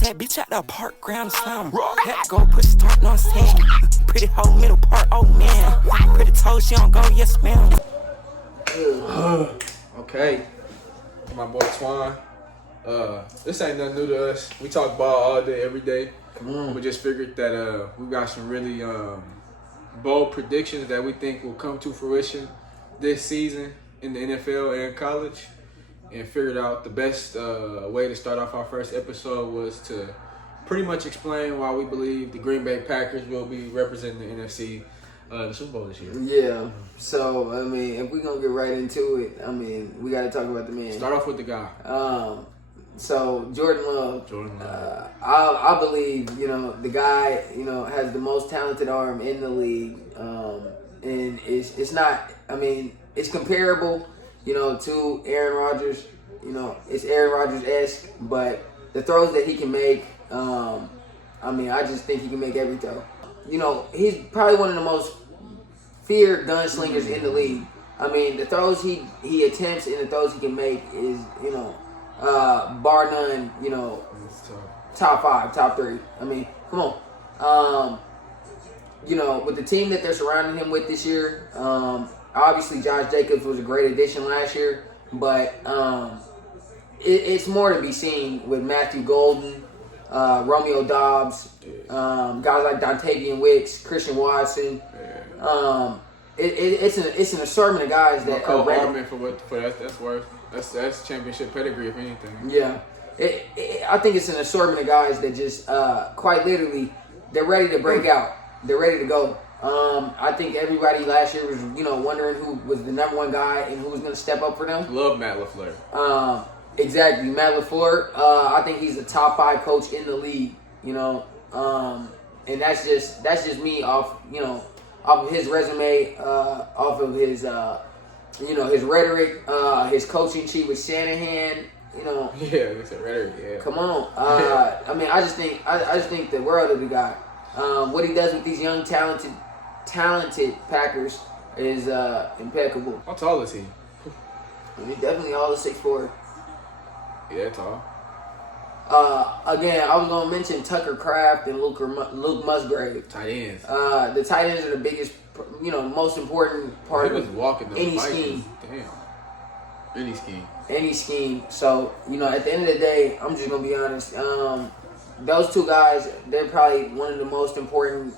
said, bitch out the park, ground slam. Had to go put start, no I'm saying. Pretty whole middle part, oh man. Pretty told she don't go, yes ma'am. Okay. My boy Twan. This ain't nothing new to us. We talk ball all day, every day. We just figured that we got some really bold predictions that we think will come to fruition this season in the NFL and college. And figured out the best way to start off our first episode was to pretty much explain why we believe the Green Bay Packers will be representing the NFC the Super Bowl this year. Yeah. So, I mean, if we're going to get right into it, I mean, we got to talk about the man. Start off with the guy. So, Jordan Love. I believe, the guy, has the most talented arm in the league. And it's not, I mean, it's comparable, to Aaron Rodgers. It's Aaron Rodgers-esque, but the throws that he can make, I just think he can make every throw. He's probably one of the most feared gunslingers in the league. I mean, the throws he attempts and the throws he can make is, bar none, top 5, top 3. I mean, come on. With the team that they're surrounding him with this year, obviously Josh Jacobs was a great addition last year, but it's more to be seen with Matthew Golden, Romeo Doubs, guys like Dontavian Wicks, Christian Watson. It's an assortment of guys that Cole Hardman for that's worth. That's championship pedigree if anything. Yeah, I think it's an assortment of guys that just quite literally they're ready to break out. They're ready to go. I think everybody last year was wondering who was the number one guy and who was going to step up for them. Love Matt LaFleur. Exactly, Matt LaFleur. I think he's a top 5 coach in the league. And that's just me off of his resume, off of his his rhetoric, his coaching sheet with Shanahan. Yeah, it's a rhetoric. Yeah. Come on. I just think the world of the guy. What he does with these young talented Packers is impeccable. How tall is he? He's definitely all of 6'4". Yeah, tall. Again, I was gonna mention Tucker Kraft and Luke Musgrave. Tight ends. The tight ends are the biggest, most important part of any scheme. Damn. Any scheme. So at the end of the day, I'm just gonna be honest. Those two guys, they're probably one of the most important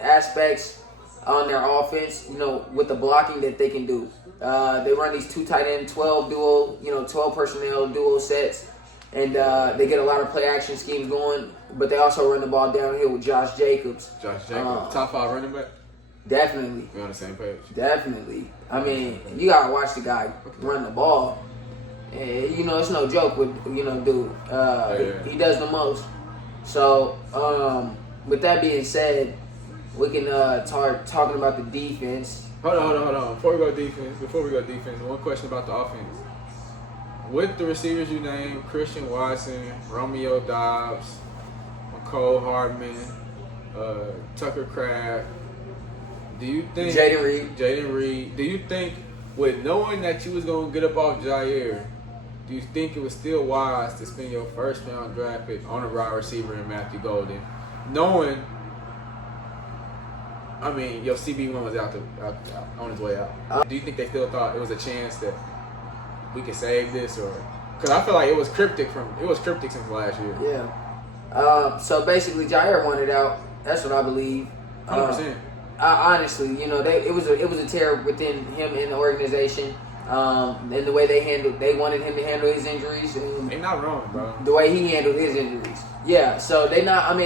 aspects on their offense. With the blocking that they can do. They run these 2 tight end 12 duo, 12 personnel duo sets. And they get a lot of play action schemes going, but they also run the ball downhill with Josh Jacobs. Top 5 running back? Definitely. We're on the same page. Definitely. I mean, you got to watch the guy run the ball. It's no joke with, dude. He does the most. So, with that being said, we can start talking about the defense. Hold on. Before we go defense, one question about the offense. With the receivers you named, Christian Watson, Romeo Doubs, Cole Hardman, Tucker Kraft, do you think Jaden Reed, do you think with knowing that you was gonna get up off Jair, do you think it was still wise to spend your first round draft pick on a wide receiver in Matthew Golden, knowing your CB1 was out on his way out? Do you think they still thought it was a chance that we could save this, or because I feel like it was cryptic since last year. Yeah. So basically, Jair wanted out. That's what I believe. 100%. Honestly, it was a tear within him and the organization. And the way they wanted him to handle his injuries. And they not wrong, bro. The way he handled his injuries. Yeah. So they not.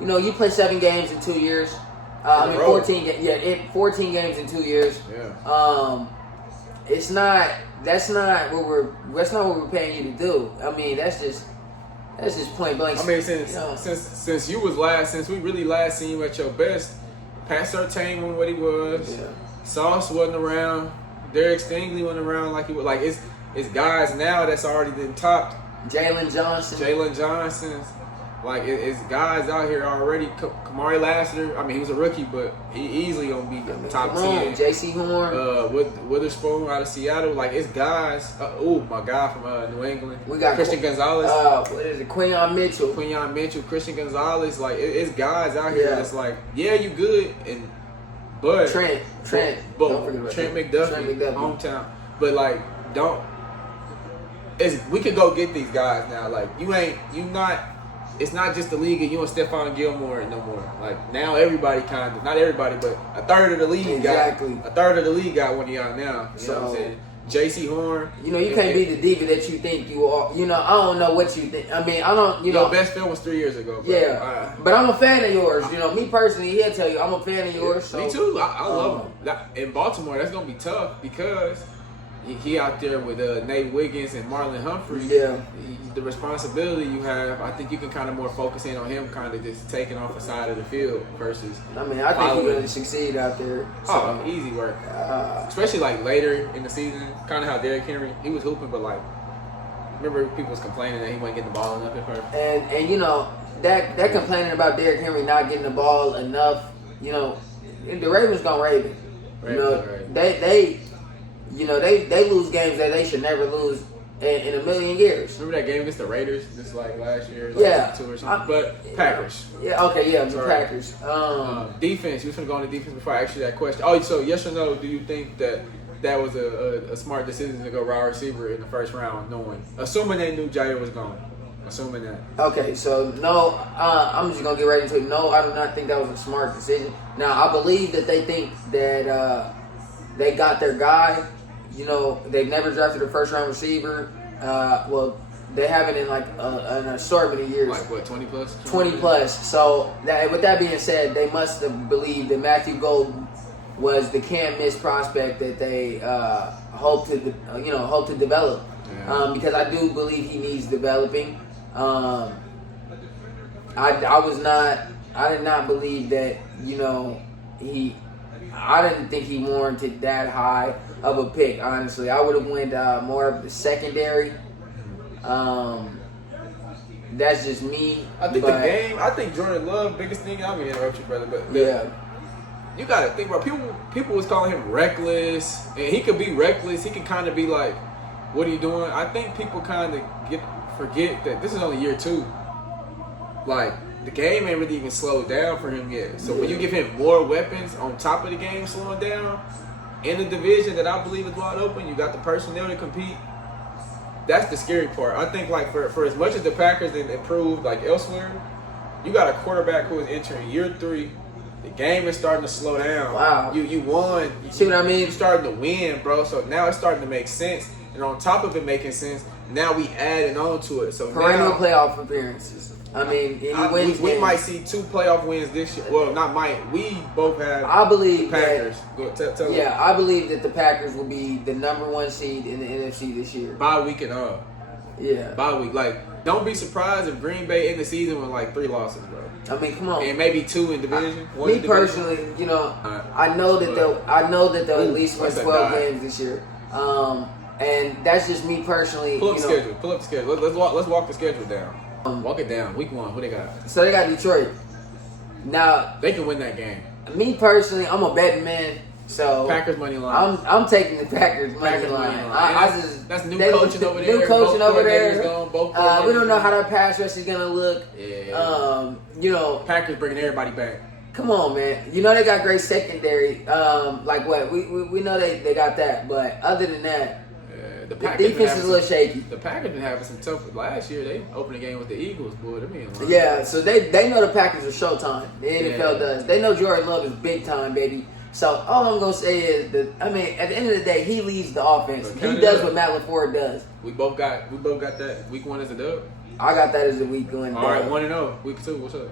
You play 7 games in 2 years. 14 games in 2 years. Yeah. That's not what we're paying you to do. That's just point blank. Since we really last seen you at your best, Pat Surtain wasn't what he was. Yeah. Sauce wasn't around. Derek Stingley wasn't around like he was. Like it's guys now that's already been topped. Jalen Johnson. Like it's guys out here already. Kamari Lassiter, I mean, he was a rookie, but he easily gonna be top 10. J.C. Horn, Witherspoon out of Seattle. Like it's guys. My guy from New England. We got Christian Gonzalez. What is it? Quinyon Mitchell, Christian Gonzalez. Like it's guys out here that's like, yeah, you good, but Trent. Don't forget about Trent McDuffie, hometown. But like, we could go get these guys now. Like it's not just the league and you and Stephon Gilmore no more. Like now everybody kind of, not everybody, but a third of the league got one of y'all now. You know what I'm saying? J.C. Horn. You can't be the diva that you think you are. I don't know what you think. I mean, I don't, Your best film was 3 years ago, bro. Yeah. But I'm a fan of yours. Me personally, he'll tell you, I'm a fan of yours. So. Me too. I love him. In Baltimore, that's going to be tough because he out there with Nate Wiggins and Marlon Humphreys. Yeah. The responsibility you have, I think you can kind of more focus in on him kind of just taking off the side of the field versus. I mean, I think he's going to succeed out there. So. Easy work. Especially like later in the season, kind of how Derrick Henry, he was hooping, but like, remember people was complaining that he wasn't getting the ball enough at first. And that complaining about Derrick Henry not getting the ball enough, the Ravens gonna Raven. They lose games that they should never lose in a million years. Remember that game against the Raiders, just like last year, two or something. But Packers. Yeah. Okay. Yeah. The Packers. Defense. You was gonna go on the defense before I asked you that question. Oh, so yes or no? Do you think that was a smart decision to go wide receiver in the first round, assuming they knew Jair was gone? Assuming that. Okay. So no. I'm just gonna get right into it. No, I do not think that was a smart decision. Now I believe that they think that they got their guy. They've never drafted a first-round receiver. They haven't in like an assortment of years. Like what, 20 plus? 20 plus. So with that being said, they must have believed that Matthew Golden was the can't-miss prospect that they hope to develop. Yeah. Because I do believe he needs developing. I did not believe that I didn't think he warranted that high of a pick, honestly. I would have went more of the secondary. That's just me. I think Jordan Love, biggest thing, I'm going to interrupt you, brother, but you got to think, bro, people was calling him reckless, and he could be reckless. He could kind of be like, what are you doing? I think people kind of forget that this is only year 2. Like, the game ain't really even slowed down for him yet. So when you give him more weapons on top of the game slowing down, in the division that I believe is wide open, you got the personnel to compete. That's the scary part. I think like for as much as the Packers improved like elsewhere, you got a quarterback who is entering year 3. The game is starting to slow down. Wow. You won. See what I mean? You're starting to win, bro. So now it's starting to make sense. And on top of it making sense, now we adding on to it. So perennial now, playoff appearances. I mean, we might see 2 playoff wins this year. Well, not might. We both have. I believe the Packers. Tell me. I believe that the Packers will be the number 1 seed in the NFC this year. Bye week and all. Yeah. Bye week. Like, don't be surprised if Green Bay in the season with like 3 losses, bro. I mean, come on. And maybe 2 in division. Me personally, I know that they'll at least win 12 games this year. And that's just me personally. Pull up the schedule. Let's walk the schedule down. Walk it down. Week 1, who they got? So they got Detroit. Now they can win that game. Me personally, I'm a betting man. So Packers money line. I'm taking the Packers money line. That's new coaching over there. New coaching over there. We don't know how that pass rush is gonna look. Yeah. Packers bringing everybody back. Come on, man. They got great secondary. Like what? We know they got that, but other than that. The defense is a little shaky. The Packers been having some tough. Last year, they opened the game with the Eagles, boy. So they know the Packers are showtime. The NFL does. They know Jordan Love is big time, baby. So all I'm gonna say is that at the end of the day, he leads the offense. He does what Matt LaFleur does. We both got that. Week 1 is a dub. I got that as a week 1 dub. All right, 1-0. Week 2, what's up?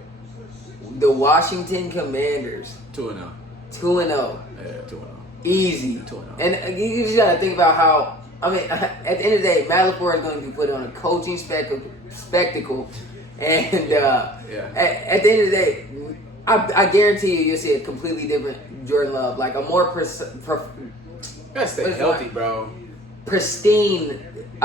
The Washington Commanders. 2-0. 2-0. Yeah, 2-0. Easy. 2-0. And you just gotta think about how. At the end of the day, Matt LaFleur is going to be put on a coaching spectacle. And at the end of the day, I guarantee you'll see a completely different Jordan Love. Like a more gotta stay healthy, bro. Pristine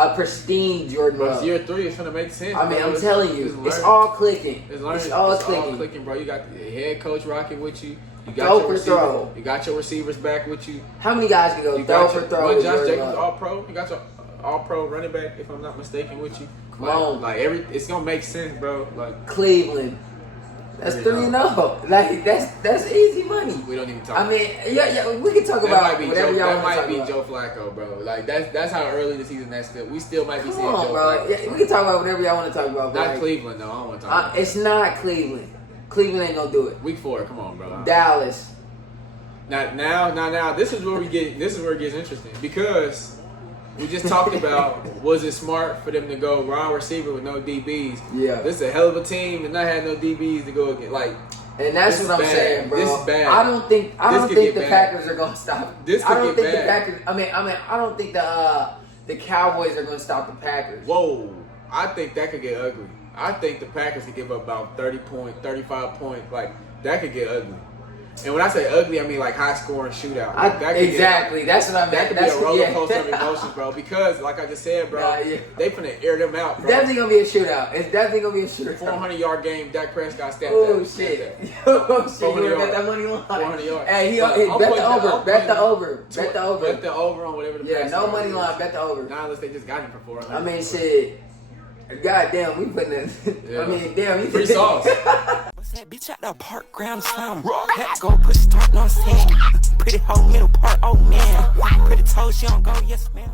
a pristine Jordan Bro, Love. year 3 is gonna make sense. I mean, bro. I'm telling you, it's all clicking. It's all all clicking. clicking, bro. You got the head coach rocking with you. You got Throw your for receiver, throw. You got your receivers back with you. How many guys can go You throw got for your, throw? one with Josh Jordan Jacobs Love? all pro. You got your all pro running back, if I'm not mistaken, with you. Come on. Like it's gonna make sense, bro. Like Cleveland. That's 3-0. Like that's easy money. we don't even talk. I mean, yeah, we can talk that about might be whatever y'all that want to might talk be about. Joe Flacco, bro. Like that's how early the season that's still. We still might be Come seeing on, Joe bro. Flacco. Yeah, we can talk about whatever y'all want to talk about. Not like, Cleveland, though. I don't want to talk about it's not Cleveland. Cleveland ain't gonna do it. Week 4, come on, bro. Dallas. Now, this is where it gets interesting because we just talked about was it smart for them to go wide receiver with no DBs? Yeah. This is a hell of a team and not have no DBs to go against. Like, And that's this what I'm is bad. saying, bro. This is bad. I don't think could the get bad. Packers are gonna stop. This I could don't get think the bad. Packers. I mean, I don't think the Cowboys are gonna stop the Packers. whoa, I think that could get ugly. I think the Packers could give up about 30 point, 35 point. Like, that could get ugly. And when I say ugly, I mean like high scoring shootout. Like, that could Exactly. That's what I meant. That could That's be a roller yeah. coaster of emotions, bro. Because, like I just said, bro, Nah, yeah. they finna air them out, bro. Definitely gonna be a shootout. It's definitely gonna be a shootout. 400-yard game, Dak Prescott stepped Oh up. shit! Oh shit! 400 You bet yards. that money line. 400 yards. Hey, But he I'm bet putting the over. I'm Bet the putting over. Bet the over. Bet the over on whatever the Yeah, price no is. money line. Bet the over. Not unless they just got him for 400. I mean, shit. God damn, we putting it. Yeah. I mean, damn, you Free sauce. What's that bitch at the park, ground slam? Hat go push start, know what I'm saying? Pretty whole middle part, oh man. Pretty toes, she don't go, yes ma'am.